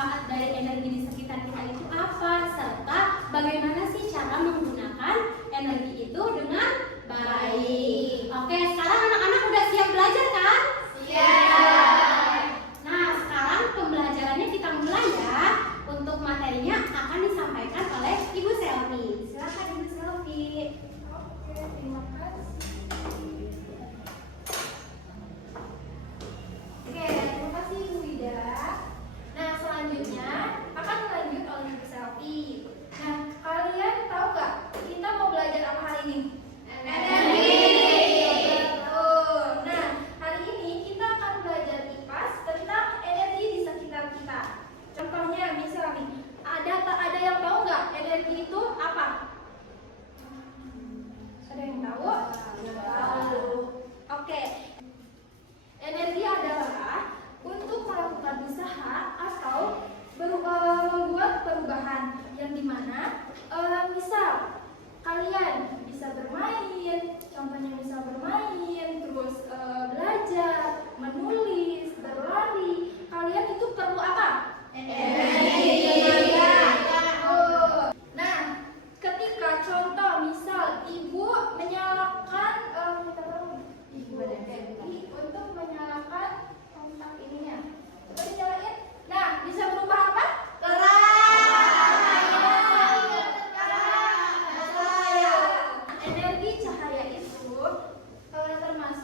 manfaat dari energi di sekitar kita itu apa, serta bagaimana sih cara menggunakan energi itu dengan baik. Oke, sekarang anak-anak udah siap belajar kan? Siap. Nah, sekarang pembelajarannya kita mulai ya. Untuk materinya akan disampaikan oleh Ibu Selvi. Silakan Ibu Selvi. Oke, terima kasih. Oke, terima kasih Ibu Wida. Nah, selanjutnya akan lanjut oleh Ibu Selvi. Nah, kalian tahu nggak kita mau belajar apa hari ini? Betul. Nah, hari ini kita akan belajar IPAS tentang energi di sekitar kita. Contohnya, misalnya nih, ada yang tahu nggak energi itu apa? Ada yang tahu? Tahu. Oke. Energi adalah untuk melakukan usaha atau membuat perubahan yang dimana misal kalian bisa bermain, contohnya bisa bermain, terus belajar, menulis, berlari, kalian itu perlu apa? Energi. Nah, ketika contoh misal ibu menyalakan untuk menyalakan kontak ininya, coba dinyalain. Nah, bisa berubah apa? Energi cahaya itu termasuk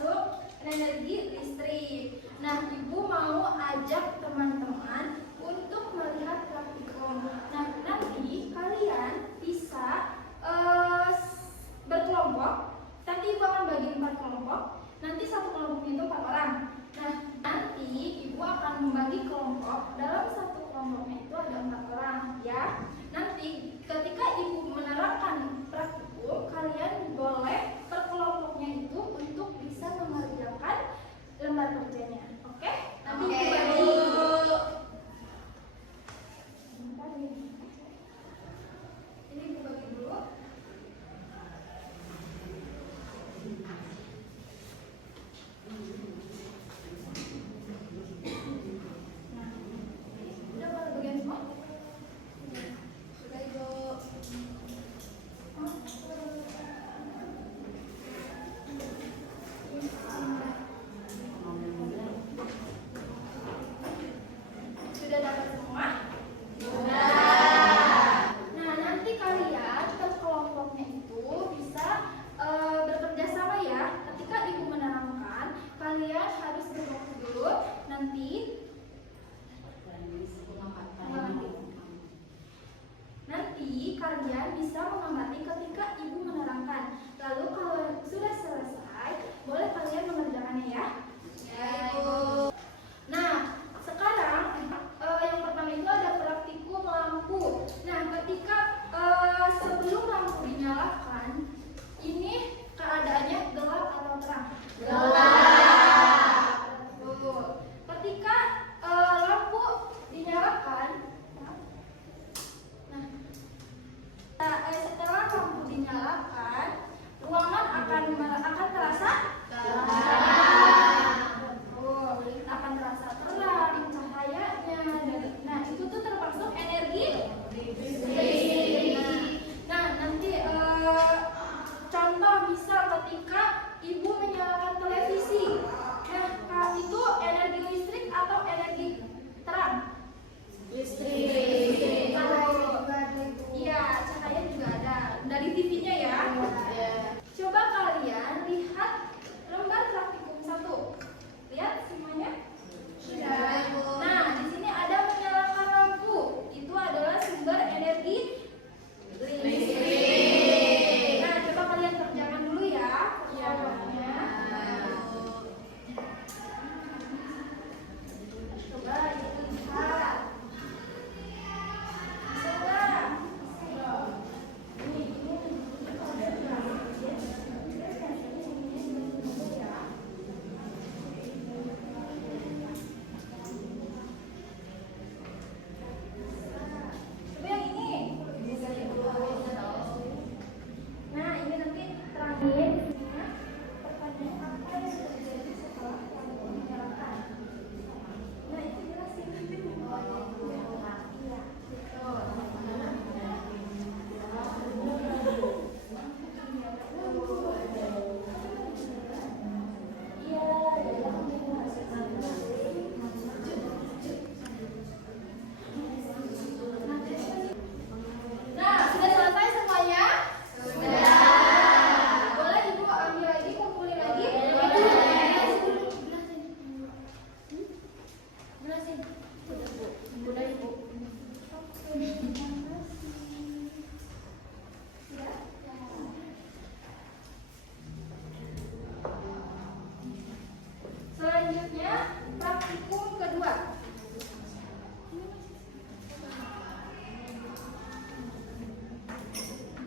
praktikum kedua.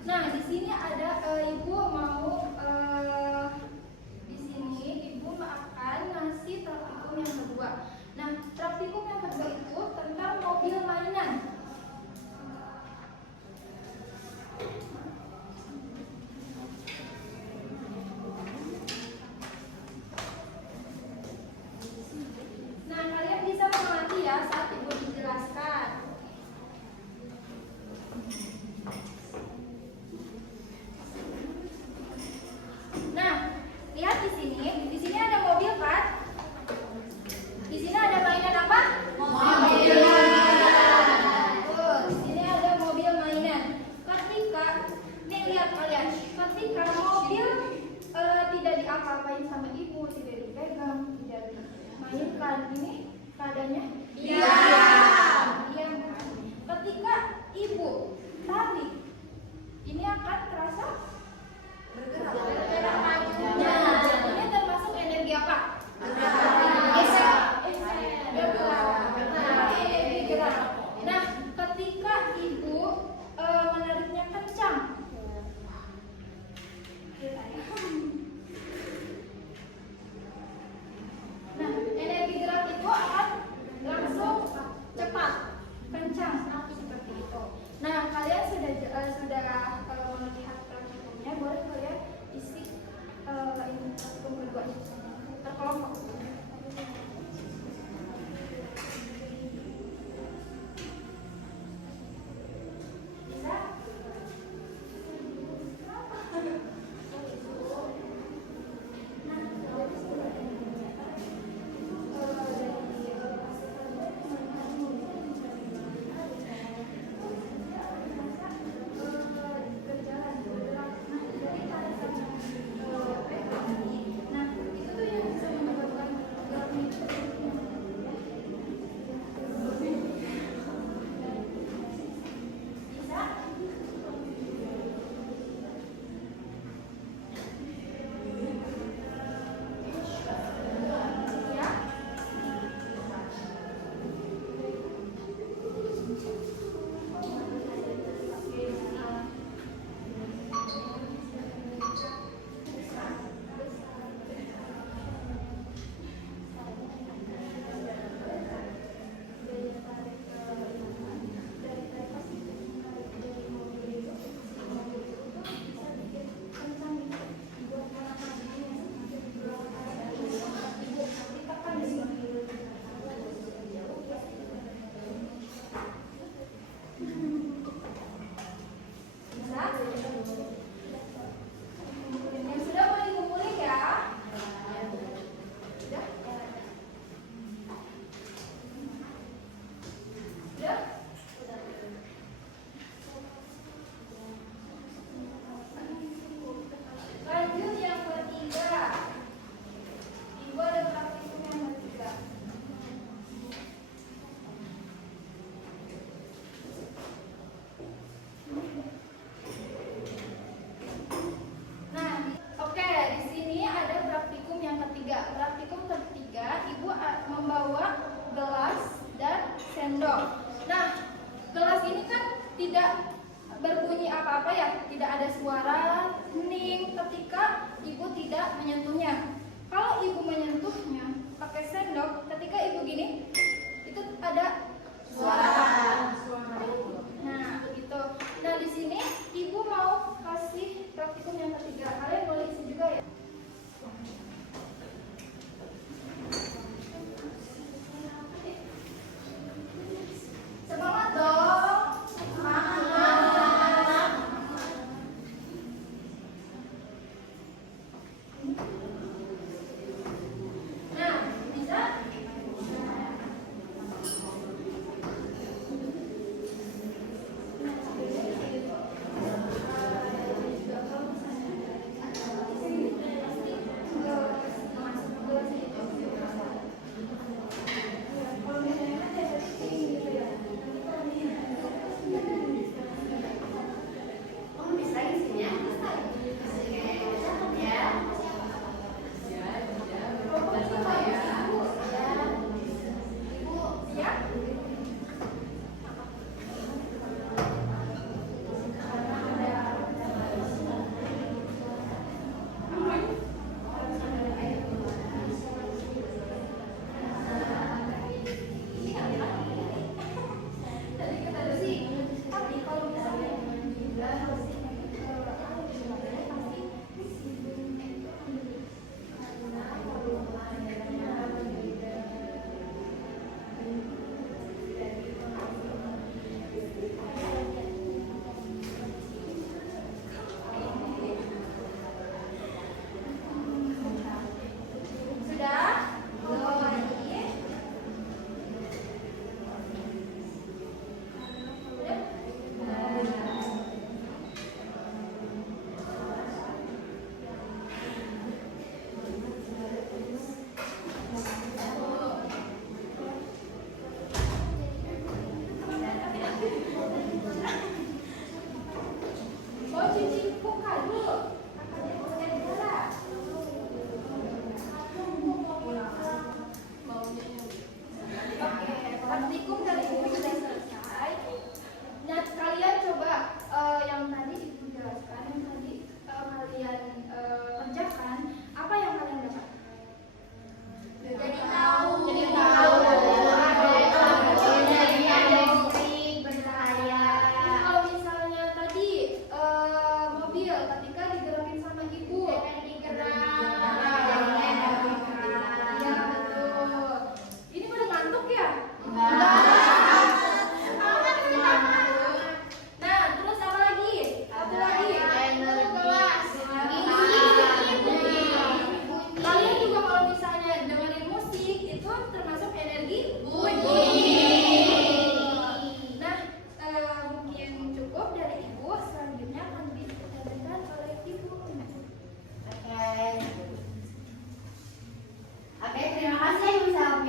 Nah, di sini ada ibu mau di sini ibu akan ngasih praktikum yang kedua. Nah, praktikum yang kedua itu tentang mobil mainan. Nah, kalian bisa mengamati ya saat ibu dijelaskan. Nah, lihat di sini. Di sini ada mobil kan? Di sini ada mainan apa? Mobil mainan. Di sini ada mobil mainan. Ketika, nih lihat kalian, ketika mobil tidak diapa-apain sama ibu, tidak dipegang, tidak dimainkan, ini keadaannya diam. Diam kan? Ketika ibu tarik, ini akan terasa bergerak. Nah, ini termasuk energi apa? Gerak. Nah, ketika ibu menariknya kencang, nah energi gerak itu akan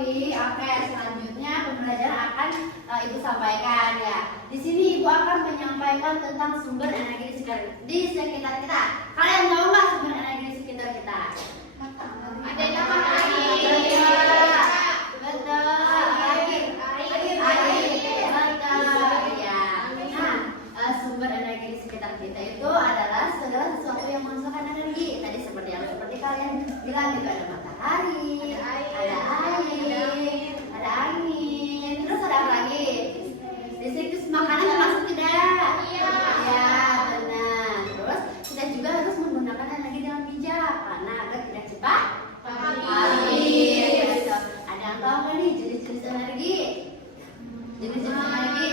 Sofi. Oke, selanjutnya pembelajaran akan Ibu sampaikan ya. Di sini Ibu akan menyampaikan tentang sumber energi di sekitar kita. Kalian tahu nggak sumber energi di sekitar kita? Ada yang matahari. Betul. Air. Betul. Ya. Nah, sumber energi di sekitar kita itu adalah segala sesuatu yang menghasilkan energi. Tadi seperti kalian bilang itu ada matahari, ada air, ada angin, terus ada apa lagi? Di siklus makanan termasuk tidak? Iya. Ya, benar. Terus kita juga harus menggunakan energi dengan bijak karena agar tidak cepat habis. Ada yang tahu nggak nih jenis-jenis energi? Jenis-jenis energi.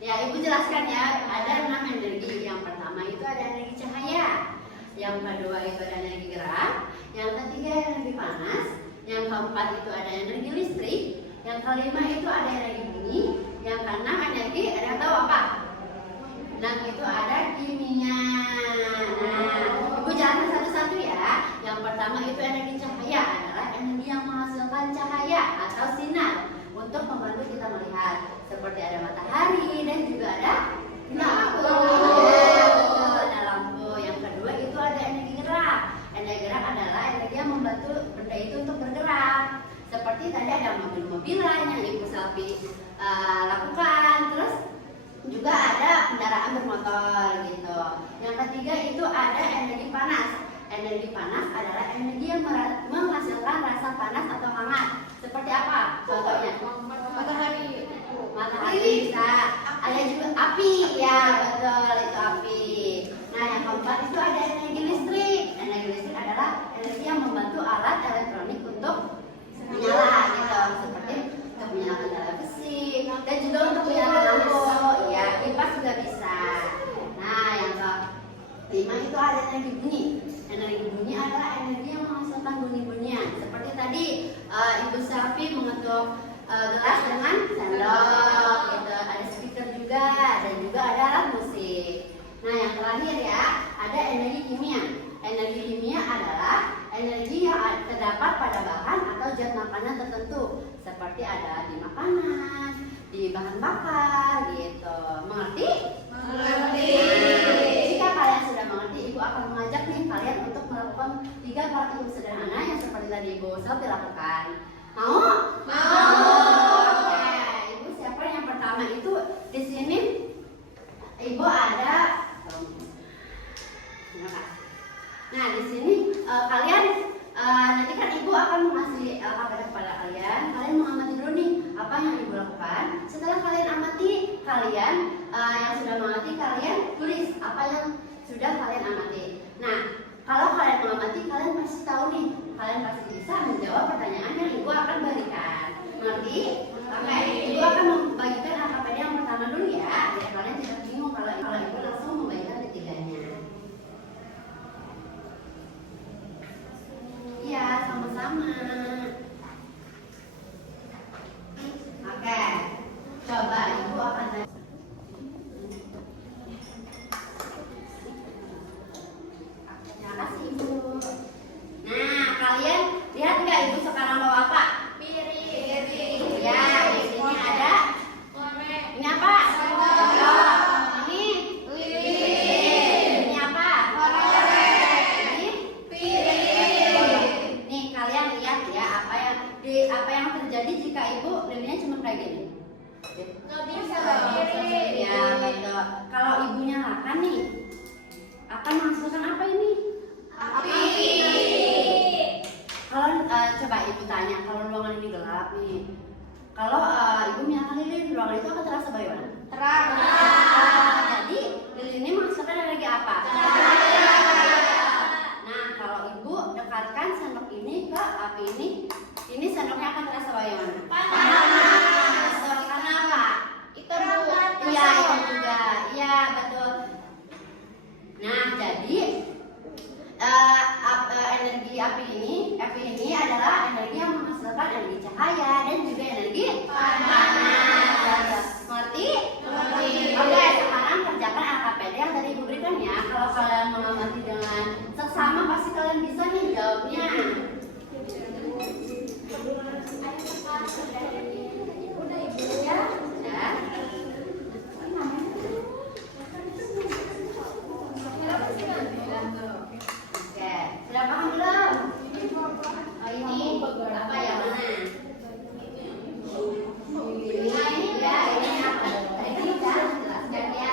Ya, Ibu jelaskan ya. Ada 6 energi. Yang pertama itu ada energi cahaya. Yang kedua itu ada energi gerak. Yang ketiga energi panas. Yang keempat itu ada energi listrik. Yang kelima itu ada energi bunyi. Yang keenam energi, ada yang tahu apa? Nah, itu ada kimia. Nah, Ibu jelaskan satu-satu ya. Yang pertama itu energi cahaya adalah energi yang menghasilkan cahaya atau sinar untuk membantu kita melihat. Seperti ada matahari dan juga ada lampu. Ada lampu. Yang kedua itu ada energi gerak. Energi gerak adalah energi yang membantu benda itu untuk bergerak. Seperti tadi ada mobil-mobilan yang Ibu Selvi lakukan. Terus juga ada kendaraan bermotor gitu. Yang ketiga itu ada energi panas. Energi panas adalah energi yang menghasilkan rasa panas atau hangat. Seperti apa? Contohnya? Matahari. Matahari bisa. Ada juga api, ya betul itu api. Nah, yang keempat itu ada energi listrik. Energi listrik adalah energi yang membantu alat elektronik untuk menyala gitu. Seperti untuk menyalakan televisi dan juga untuk menyalakan lampu. Ya, kipas juga bisa. Nah, yang kelima itu ada energi bunyi. Energi bunyi adalah energi yang menghasilkan bunyi-bunyian. Seperti tadi Ibu Selvi mengetuk gelas dengan sendok gitu. Ada speaker juga dan juga ada alat musik. Nah, yang terakhir ya, ada energi kimia. Energi kimia adalah energi yang terdapat pada bahan atau zat makanan tertentu. Seperti ada di makanan, di bahan bakar gitu. Mengerti? Mengerti. Jika kalian sudah mengerti, Ibu akan mengajak nih kalian untuk melakukan 3 praktik sederhana yang seperti tadi Ibu Selvi lakukan. Mau? Oke. Ibu siapa yang pertama itu di sini? Ibu ada. Nah, di sini kalian nanti kan Ibu akan mengasih kabar kepada kalian. Kalian mengamati dulu nih apa yang Ibu lakukan. Setelah kalian amati, kalian yang sudah mengamati, kalian tulis apa yang sudah kalian amati. Nah, kalau kalian mengamati, kalian pasti tahu nih. Kalian pasti bisa menjawab pertanyaan yang Ibu akan berikan. Mengerti? Oke, Ibu akan membagikan AKPD yang pertama dulu ya. Biar kalian tidak bingung kalau Ibu langsung membagikan ketiganya. Iya, sama-sama. Oke, coba Ibu akan terima kasih Ibu. Nah, kalian lihat nggak Ibu sekarang bawa apa? Piring. Ya, di sini ada. Ini apa? Ini. Ini apa? Ini. Nih, kalian lihat ya apa yang terjadi jika Ibu lilinnya cuma kayak gini. Nggak bisa piring. Ya, betul. Kalau Ibu nyalakan nih, akan menghasilkan apa ini? Api. Kalau coba Ibu tanya, kalau ruangan ini gelap nih, kalau Ibu menyalakan lilin, ruangan itu akan terasa bagaimana? Terang. Jadi lilin ini menghasilkan energi apa? Nah, kalau Ibu dekatkan sendok ini ke api ini sendoknya akan terasa bagaimana? Panas. Karena apa? Itu ruangan. Iya, itu juga. Iya, betul. Nah, jadi energi api ini adalah energi yang menghasilkan energi cahaya dan juga energi panas. Mengerti? Oke, sekarang Kalau kalian mengamati dengan seksama pasti kalian bisa nih jawabnya. Ya, ya. Oke, sudah paham belum? Oh ini apa yang mana? Ini udah, ini apa? Tadi udah jelaskan ya.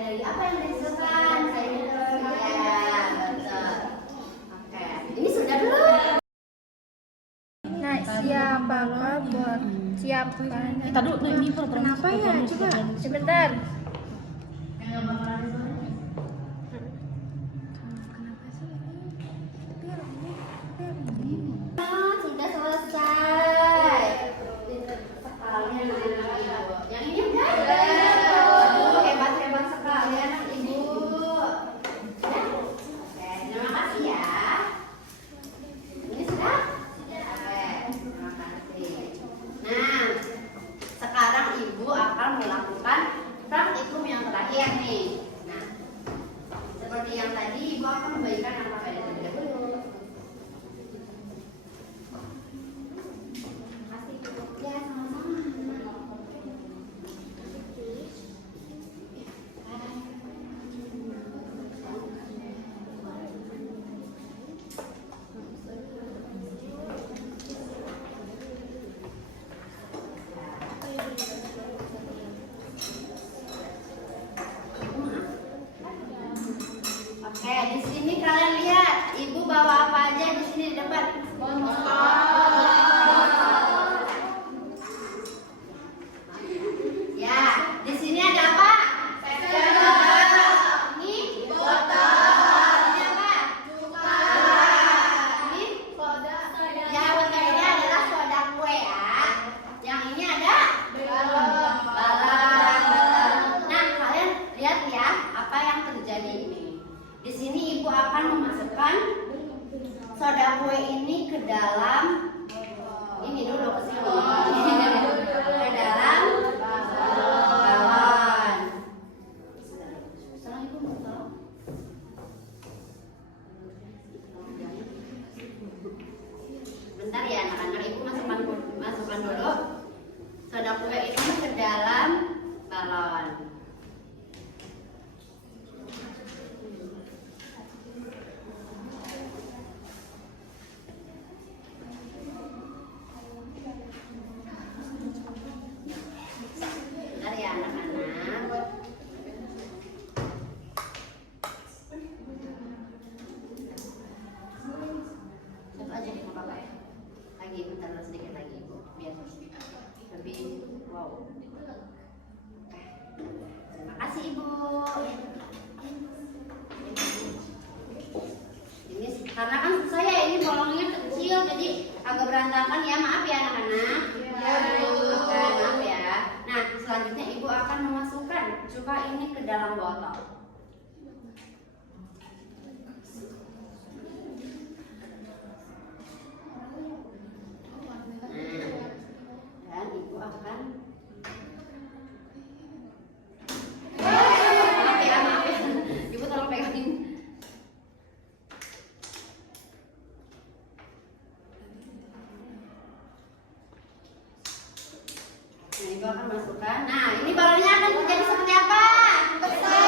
Energi apa yang disebutkan? Saya dulu ya, betul. Oke, ini sudah belum? Nah, siapakah buat siapa? Kita dulu ini program. Kenapa ya? Coba sebentar. Sudah selesai. Sekali yang ini udah. Aduh, hebat sekali anak ibu. Ya? Oke, terima kasih ya. Ini sudah? Oke, terima kasih. Nah, sekarang ibu akan melakukan praktikum yang terakhir nih. Nah, seperti yang tadi ibu akan membagikan yang pakai terlebih dahulu. Ya, sama-sama. Oke, di sini kalian lihat, ibu bawa apa aja di sini di depan? Ya, di sini ada apa? Ini botol. Ini apa? Ini ya, betul, ini adalah soda kue ya. Yang ini ada balon. Nah, kalian lihat ya, apa yang terjadi ini. Di sini ibu akan memasukkan soda kue ini ke dalam ini dulu ke sini. Ke dalam balon. Sekarang ibu mau tolong. Bentar ya anak-anak, ibu masukkan dulu soda kue ini ke dalam balon. Bentar ya anak-anak. Satu aja nih apa ya? Lagi bentar sedikit lagi ibu, biar lebih wow. Terima kasih ibu. Ini karena kan saya ini bolongnya kecil jadi agak berantakan ya, maaf ya anak-anak. Ya bu. Maaf ya. Nah selanjutnya ibu akan memasukkan cuka ini ke dalam botol. Dan ibu akan maaf ya, ibu tolong pegangin. Nah, ibu akan masukkan. Nah, ini balonnya akan menjadi seperti apa? Besar.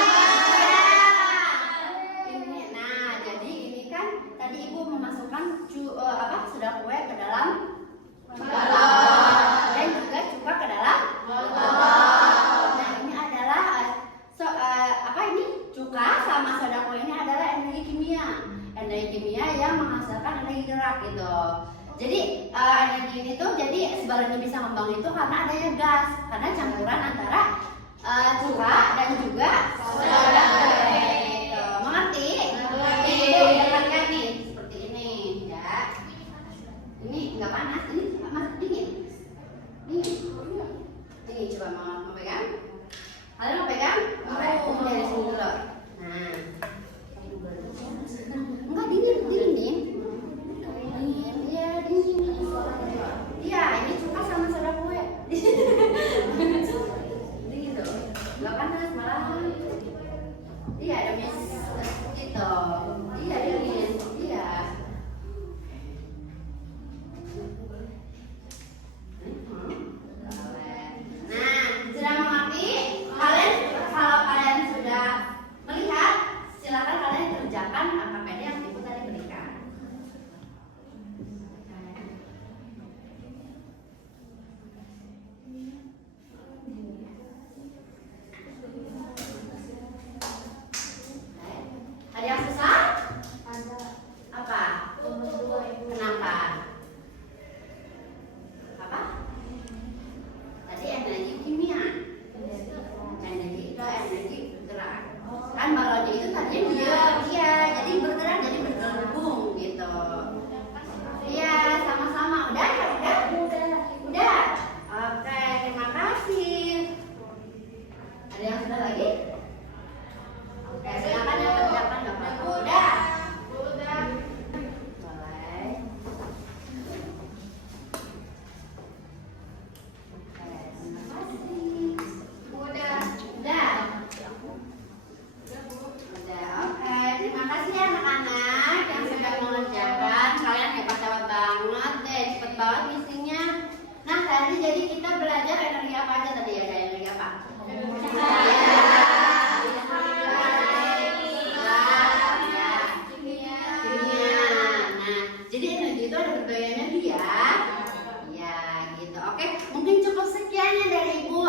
Ini, nah, jadi ini kan tadi ibu memasukkan soda kue ke dalam balon dan juga cuka ke dalam botol. Nah, ini adalah ini cuka sama soda kue ini adalah energi kimia yang menghasilkan energi gerak gitu. Jadi energi ini tuh jadi sebalonnya bisa membangun itu karena adanya gas, karena campuran antara cuka dan juga soda kue. Gitu. Mengerti? Didekatkan nih seperti ini ya. Ini nggak panas, ini masih dingin. Ini coba mau pegang? Kalian mau pegang? Oke, dari sini dulu. Nah, enggak dingin. Iya dingin. Iya, ini cuka sama soda kue. Dingin tuh, nggak panas malah. Iya, ada Miss gitu. Iya, iya, Miss. Iya. Nah, sudah mengerti? Kalian kalau kalian sudah melihat, silakan kalian kerjakan apa PD yang Ibu tadi berikan. Ada yang susah? Ada. Apa? Nomor 2 Ibu. Kenapa? Apa? Tadi energi kimia. Energi itu energi bergerak. Kan balonnya itu tadinya dia jadi bergerak, jadi bergelembung gitu. Iya, sama-sama. Udah ya? Udah. Oke, terima kasih. Ada yang sudah lagi? Oke, silakan yang kerjakan nggak apa-apa. Udah. Udah. Boleh. Oke, terima kasih. Udah. Udah. Udah, oke. Terima kasih ya anak-anak yang sudah mengerjakan. Kalian hebat-hebat banget deh, cepet banget isinya. Nah, tadi jadi kita belajar energi apa aja tadi? Ada energi apa? Kimia. Nah, jadi energi itu ada berbagai energi ya. Ya, gitu. Oke, mungkin cukup sekian ya dari Ibu.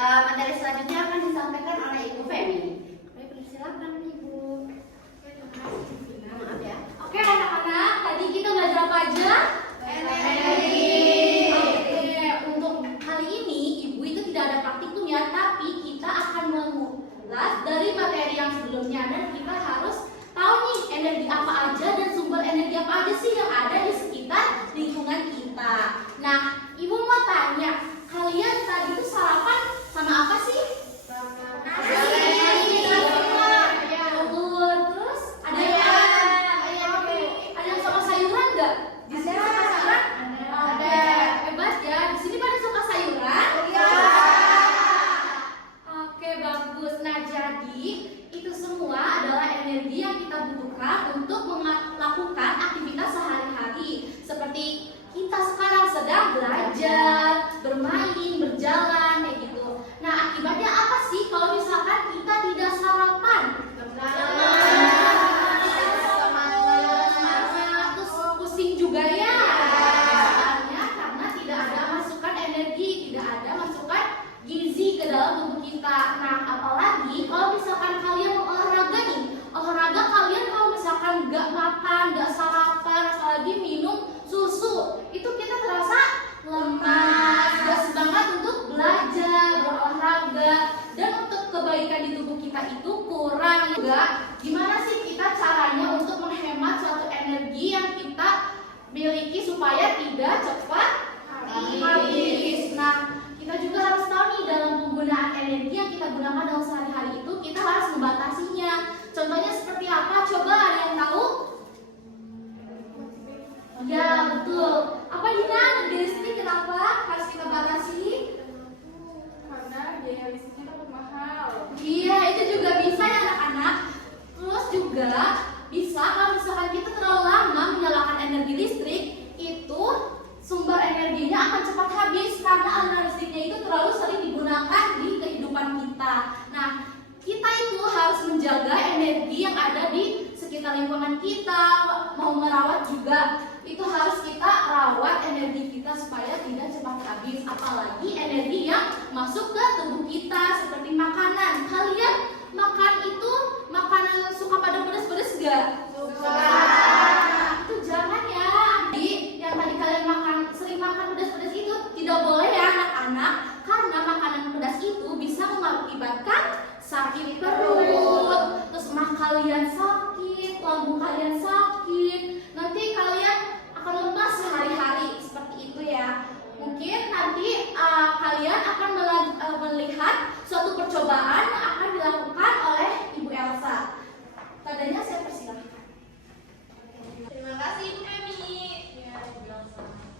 Materi selanjutnya akan disampaikan oleh Ibu Femi. Oke, silakan Ibu. Maaf ya. Oke anak-anak, tadi kita belajar apa aja? Energi. Oke, untuk kali ini Ibu itu tidak ada praktikum ya, tapi kita akan mengulas dari materi yang sebelumnya dan kita harus tahu nih energi apa aja dan sumber energi apa aja sih yang ada di sekitar lingkungan kita. Nah, Ibu mau tanya, kalian tadi itu sarapan sama apa sih? Nasi. Telur, terus ada yang sama sayuran nggak? Di sini suka sayuran? Ada. Hebat ya. Di sini pada suka sayuran? Oke, bagus. Nah, jadi itu semua adalah energi yang kita butuhkan untuk melakukan aktivitas sehari-hari. Seperti kita sekarang sedang belajar, bermain, berjalan, kayak gitu. Nah, akibatnya apa sih kalau misalkan kita tidak sarapan? Semangat, terus pusing juga ya. Soalnya karena tidak ada masukan energi, tidak ada masukan gizi ke dalam tubuh kita. Nah, apalagi kalau misalkan kalian mau olahraga nih, olahraga kalian kalau misalkan nggak makan, nggak sarapan, apalagi minum susu, itu kita terasa lemas, nggak semangat untuk belajar, berolahraga, dan untuk kebaikan di tubuh kita itu kurang juga. Gimana sih kita caranya untuk menghemat suatu energi yang kita miliki supaya tidak cepat habis? Nah, kita juga harus tahu nih dalam penggunaan energi yang kita gunakan dalam sehari-hari itu kita harus membatasinya. Contohnya seperti apa? Coba ada yang tahu? Ya, betul. Apa Dina? Energi listrik kenapa harus kita batasi? Karena biaya listriknya takut mahal. Iya, itu juga bisa ya anak-anak. Terus juga bisa kalau misalkan kita terlalu lama menyalakan energi listrik, itu sumber energinya akan cepat habis karena aliran listriknya itu terlalu sering digunakan di kehidupan kita. Nah, kita itu harus menjaga energi yang ada di sekitar lingkungan kita, mau merawat juga. Itu harus kita rawat energi kita supaya tidak cepat habis. Apalagi energi yang masuk ke tubuh kita seperti makanan. Kalian makan itu makanan suka pada pedas-pedas gak? Suka. Itu jangan ya. Jadi yang tadi kalian sering makan pedas-pedas itu tidak boleh ya anak-anak. Karena makanan pedas itu bisa mengakibatkan sakit perut, terus mah kalian sakit, lambung kalian sakit. Nanti kalian akan lemas sehari-hari seperti itu ya. Mungkin nanti kalian akan melihat suatu percobaan yang akan dilakukan oleh Ibu Elsa. Tadanya saya persilahkan. Terima kasih Ibu Emi.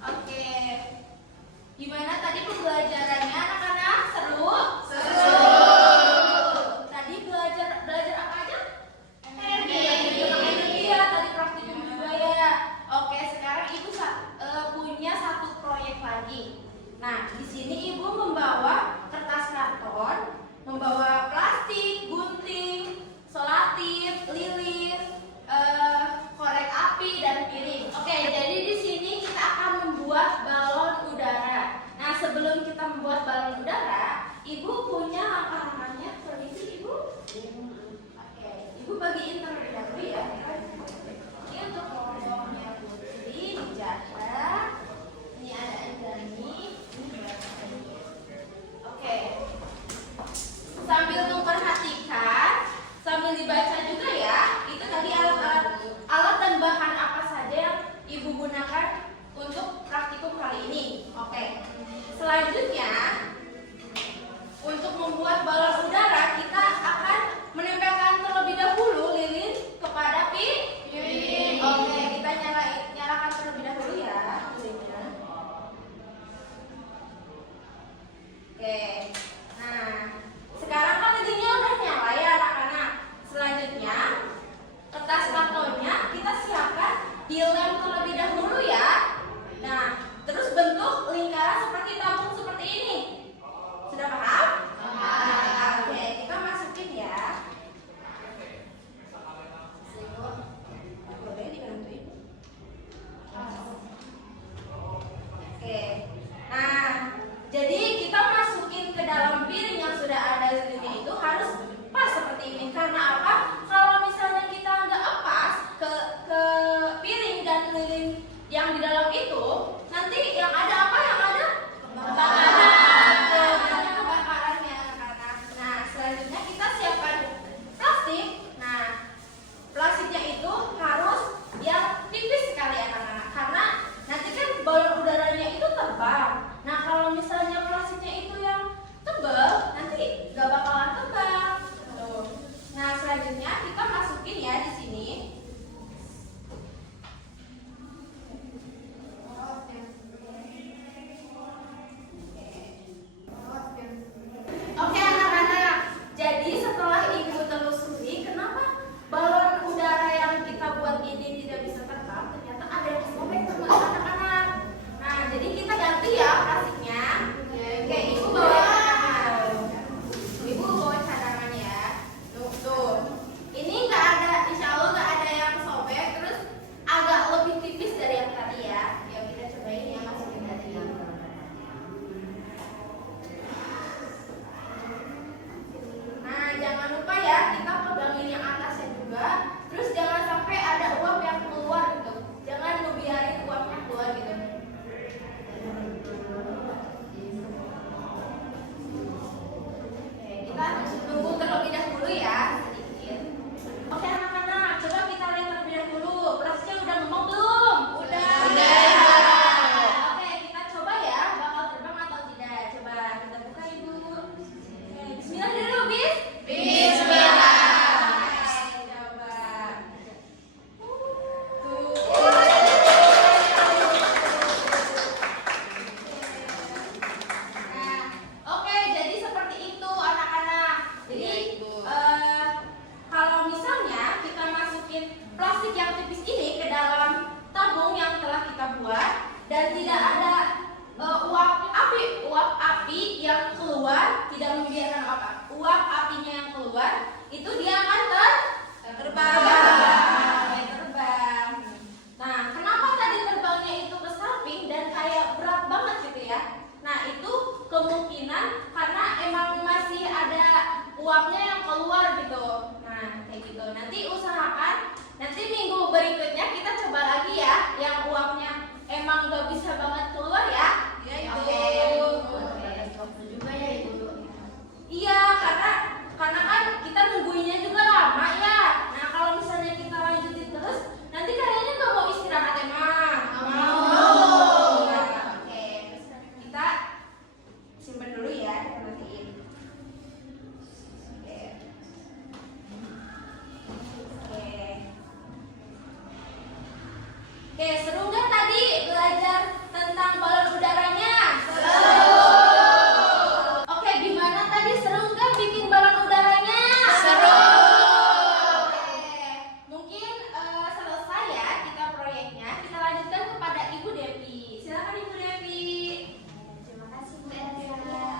Oke. Gimana tadi pembelajarannya anak-anak? Seru? Seru. Tadi belajar apa dia akan terbang. Nah, kenapa tadi terbangnya itu ke samping dan kayak berat banget gitu ya? Nah, itu kemungkinan karena emang masih ada uapnya yang keluar gitu. Nah, kayak gitu. Nanti usahakan nanti minggu berikutnya kita coba lagi ya yang uapnya emang gak bisa banget keluar ya. Ya itu. Waktu juga ya Ibu. Iya, karena kan kita nungguinnya juga lama ya. Nah, kalau misalnya kita lanjutin terus, nanti kayaknya nggak mau istirahat emang. Mau. Nah, oke. Kita simpen dulu ya, kita matiin. Oke. Oke, seru nggak tadi belajar tentang balon udaranya? Oke, gimana tadi, seru nggak bikin balon udaranya? Seru. Oke, mungkin selesai ya kita proyeknya. Kita lanjutkan kepada Ibu Devi. Silakan Ibu Devi. Terima kasih Bu Elsa.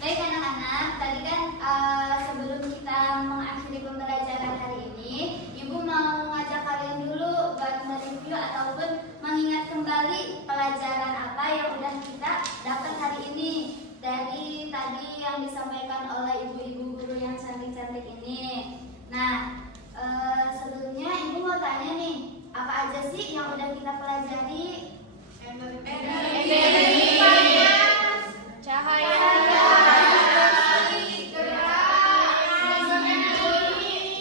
Baik anak-anak, tadi kan sebelum kita mengakhiri pembelajaran hari ini, Ibu mau ngajak kalian dulu buat mereview ataupun mengingat kembali pelajaran apa yang udah kita dapat hari ini dari tadi yang disampaikan oleh ibu-ibu guru yang cantik-cantik ini. Nah, sebelumnya Ibu mau tanya nih, apa aja sih yang udah kita pelajari? Energi panas, cahaya,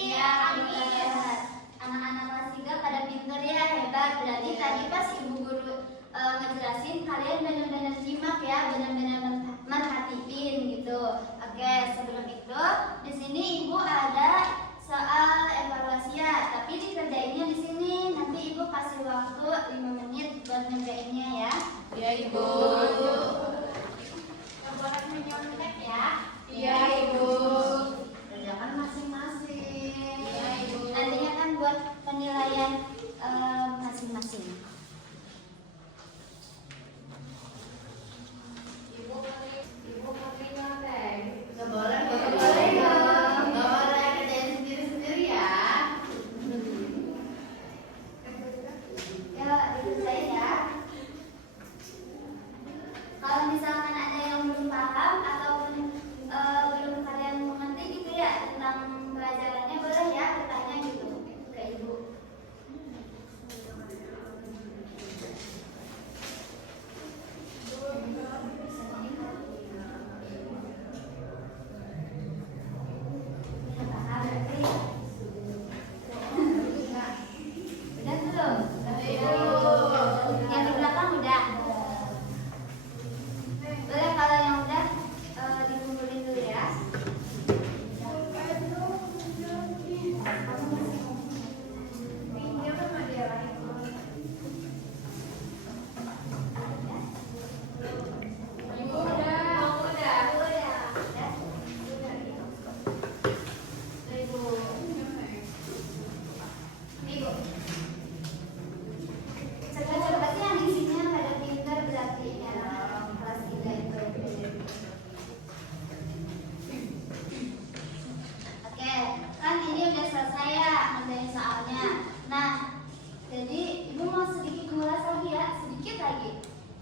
Ya, benar. Anak-anak kelas 3 pada pinter ya, hebat. Berarti tadi pas Ibu guru ngejelasin, kalian benar-benar simak ya, benar-benar merhatiin gitu. Oke, sebelum itu di sini Ibu ada soal evaluasi ya, tapi dikerjainnya di sini. Nanti Ibu kasih waktu 5 menit buat ngerjainnya ya. Ya Ibu. Yang boleh menyontek ya. Iya Ibu. Kerjakan masing-masing. Iya, Ibu. Nantinya kan buat penilaian masing-masing. Ibu mau nyontek. Nggak boleh dong. Nggak boleh kerjain sendiri-sendiri ya. Ya, dikerjain ya. Kalau misalkan ada yang belum paham ataupun belum kalian mengerti gitu ya tentang pelajarannya, boleh ya bertanya gitu ke Ibu. Udah belum? Yang di belakang udah. Boleh kalau yang udah dikumpulin dulu ya. Ibu udah. Coba sih yang isinya pada pintar berarti ya kelas 3 itu. Oke, kan ini udah selesai ya ngerjain soalnya. Nah, jadi Ibu mau sedikit ngulas lagi ya, sedikit lagi.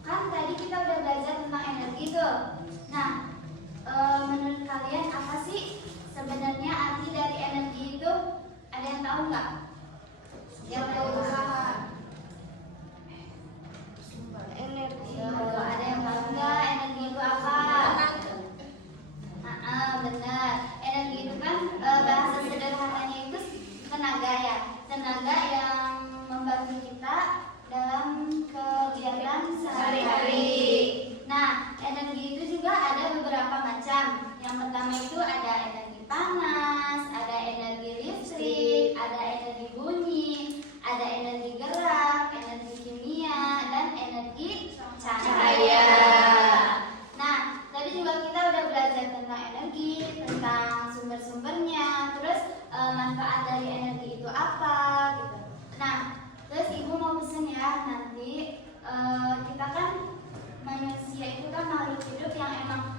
Kan tadi kita udah belajar tentang energi tuh. Nah, menurut kalian apa sih sebenarnya arti dari energi itu? Ada yang tahu nggak? Yang tahu usaha. Energi. Ada yang tahu nggak energi itu apa? Benar. Energi itu kan bahasa sederhananya itu tenaga ya. Tenaga yang membantu kita dalam kegiatan sehari-hari. Nah, energi itu juga ada beberapa macam. Yang pertama itu ada energi panas, ada energi listrik, ada energi bunyi, ada energi gerak, energi kimia, dan energi cahaya. Nah, tadi juga kita udah belajar tentang energi, tentang sumber-sumbernya, terus manfaat dari energi itu apa gitu. Nah, terus Ibu mau pesen ya, nanti kita kan manusia itu kan makhluk hidup yang emang